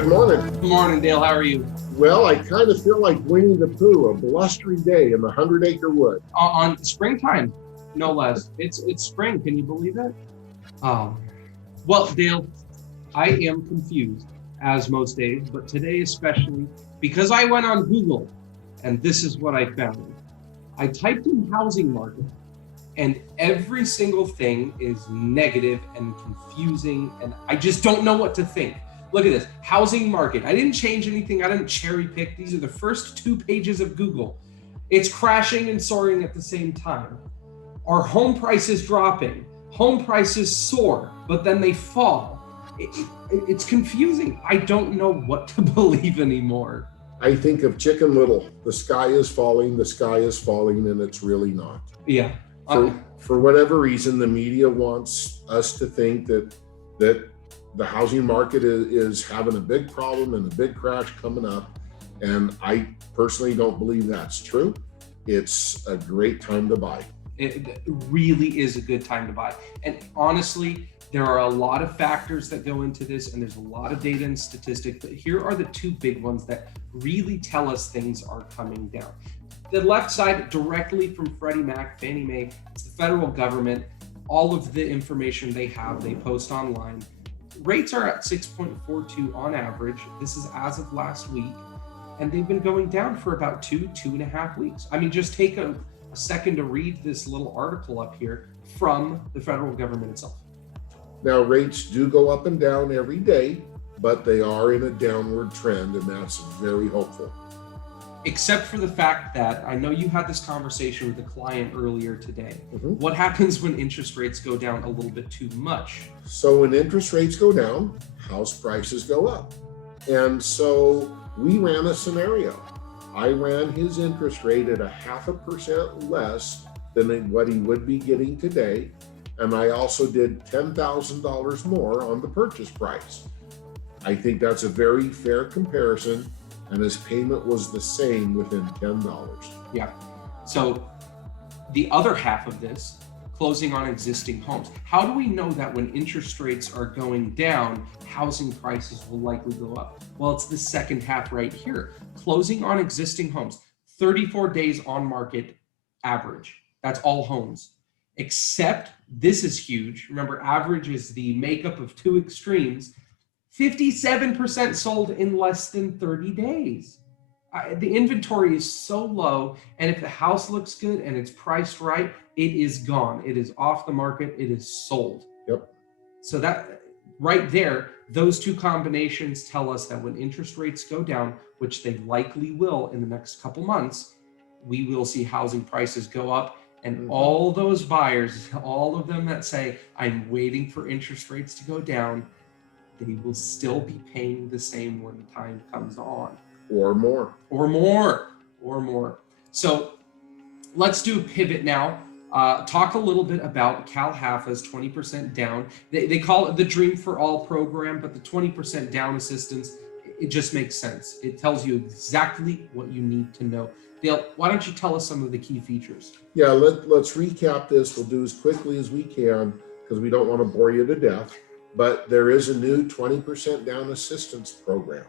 good morning. Good morning, Dale. How are you? Well, I kind of feel like Winnie the Pooh, a blustery day in the 100-acre wood. On springtime, no less. It's spring. Can you believe it? Well, Dale, I am confused, as most days, but today especially, because I went on Google, and this is what I found. I typed in housing market, and every single thing is negative and confusing, and I just don't know what to think. Look at this, housing market. I didn't change anything. I didn't cherry pick. These are the first 2 pages of Google. It's crashing and soaring at the same time. Are home prices dropping? Home prices soar, but then they fall. It's confusing. I don't know what to believe anymore. I think of Chicken Little. The sky is falling, and it's really not. Yeah. For whatever reason, the media wants us to think that the housing market is having a big problem and a big crash coming up. And I personally don't believe that's true. It's a great time to buy. It really is a good time to buy. And honestly, there are a lot of factors that go into this, and there's a lot of data and statistics, but here are the 2 big ones that really tell us things are coming down. The left side, directly from Freddie Mac, Fannie Mae, it's the federal government. All of the information they have, they post online. Rates are at 6.42 on average. This is as of last week, and they've been going down for about 2.5 weeks. I mean, just take a second to read this little article up here from the federal government itself. Now, rates do go up and down every day, but they are in a downward trend, and that's very hopeful. Except for the fact that I know you had this conversation with a client earlier today. What happens when interest rates go down a little bit too much? So when interest rates go down, house prices go up. And so we ran a scenario. I ran his interest rate at 0.5% less than what he would be getting today. And I also did $10,000 more on the purchase price. I think that's a very fair comparison, and his payment was the same within $10. Yeah. So the other half of this, closing on existing homes. How do we know that when interest rates are going down, housing prices will likely go up? Well, it's the second half right here. Closing on existing homes, 34 days on market average. That's all homes. Except, this is huge. Remember, average is the makeup of 2 extremes. 57% sold in less than 30 days. The inventory is so low, and if the house looks good and it's priced right, it is gone. It is off the market. It is sold. Yep. So that right there, those 2 combinations tell us that when interest rates go down, which they likely will in the next couple months, we will see housing prices go up. And all those buyers, all of them that say, I'm waiting for interest rates to go down, they will still be paying the same when the time comes on. Or more. Or more. Or more. So let's do a pivot now. Talk a little bit about Cal Halfa's 20% down. They call it the Dream for All program, but the 20% down assistance, it just makes sense. It tells you exactly what you need to know. Dale, why don't you tell us some of the key features? Yeah, let's recap this. We'll do as quickly as we can because we don't want to bore you to death. But there is a new 20% down assistance program.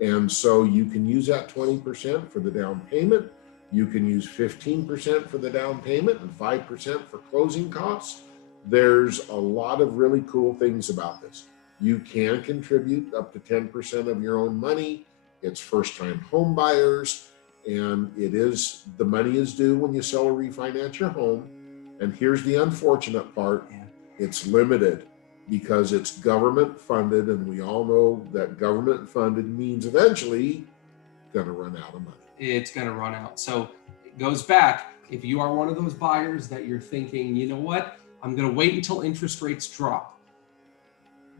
And so you can use that 20% for the down payment. You can use 15% for the down payment and 5% for closing costs. There's a lot of really cool things about this. You can contribute up to 10% of your own money. It's first-time home buyers. And the money is due when you sell or refinance your home. And here's the unfortunate part. It's limited because it's government funded. And we all know that government funded means eventually going to run out of money. It's going to run out. So it goes back. If you are one of those buyers that you're thinking, you know what, I'm going to wait until interest rates drop.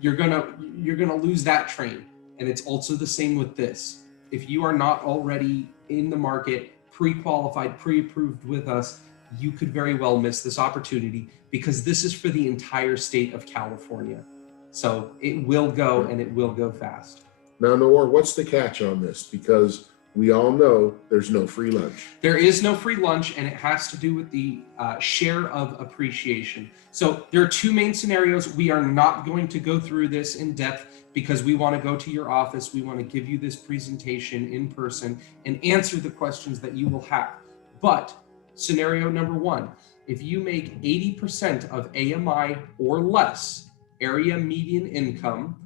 You're going to lose that train. And it's also the same with this. If you are not already in the market, pre-qualified, pre-approved with us, you could very well miss this opportunity because this is for the entire state of California. So it will go and it will go fast. Now, Noor, what's the catch on this? Because we all know there's no free lunch. There is no free lunch, and it has to do with the share of appreciation. So there are two main scenarios. We are not going to go through this in depth because we want to go to your office. We want to give you this presentation in person and answer the questions that you will have. But scenario number one, if you make 80% of AMI or less, area median income,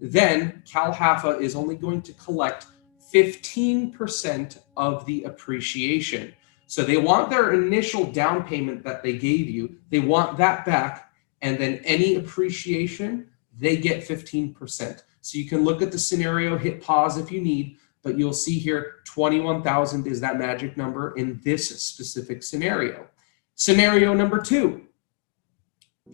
then CalHFA is only going to collect 15% of the appreciation. So they want their initial down payment that they gave you, they want that back, and then any appreciation, they get 15%. So you can look at the scenario, hit pause if you need, but you'll see here 21,000 is that magic number in this specific scenario. Scenario number two,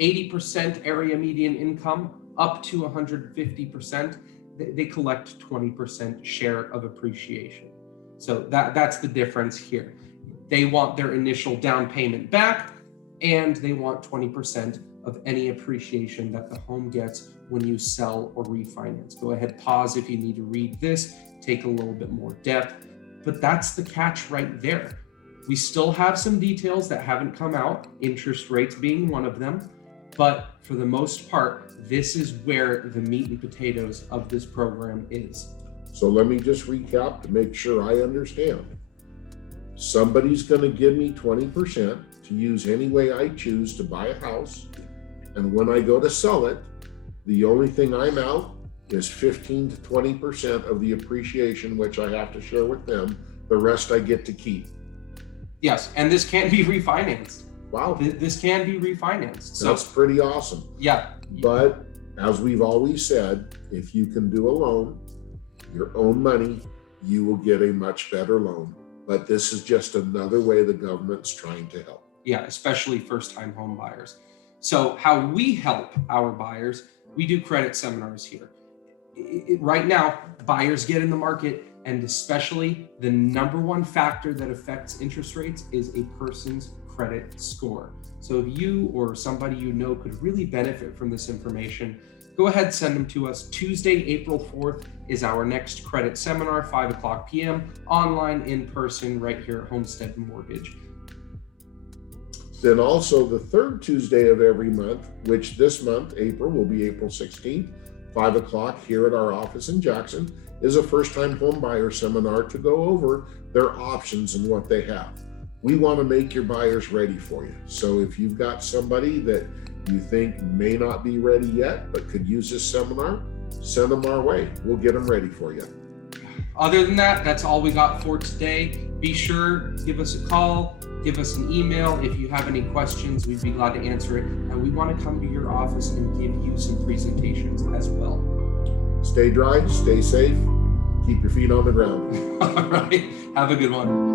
80% area median income up to 150%. They collect 20% share of appreciation. So that's the difference here. They want their initial down payment back, and they want 20% of any appreciation that the home gets when you sell or refinance. Go ahead, pause if you need to read this, take a little bit more depth, but that's the catch right there. We still have some details that haven't come out, interest rates being one of them, but for the most part, this is where the meat and potatoes of this program is. So let me just recap to make sure I understand. Somebody's going to give me 20% to use any way I choose to buy a house. And when I go to sell it, the only thing I'm out is 15 to 20% of the appreciation, which I have to share with them. The rest I get to keep. Yes, and this can be refinanced. Wow. This can be refinanced. So that's pretty awesome. Yeah. But as we've always said, if you can do a loan, your own money, you will get a much better loan. But this is just another way the government's trying to help. Yeah, especially first-time home buyers. So how we help our buyers, we do credit seminars here. Right now, buyers get in the market, and especially the number one factor that affects interest rates is a person's credit score. So if you or somebody you know could really benefit from this information, go ahead, send them to us. Tuesday, April 4th is our next credit seminar, 5:00 p.m., online, in person, right here at Homestead Mortgage. Then also the third Tuesday of every month, which this month, April, will be April 16th, 5:00 here at our office in Jackson, is a first-time home buyer seminar to go over their options and what they have. We want to make your buyers ready for you. So if you've got somebody that you think may not be ready yet, but could use this seminar, send them our way. We'll get them ready for you. Other than that, that's all we got for today. Be sure, give us a call, give us an email. If you have any questions, we'd be glad to answer it. And we want to come to your office and give you some presentations as well. Stay dry, stay safe, keep your feet on the ground. All right, have a good one.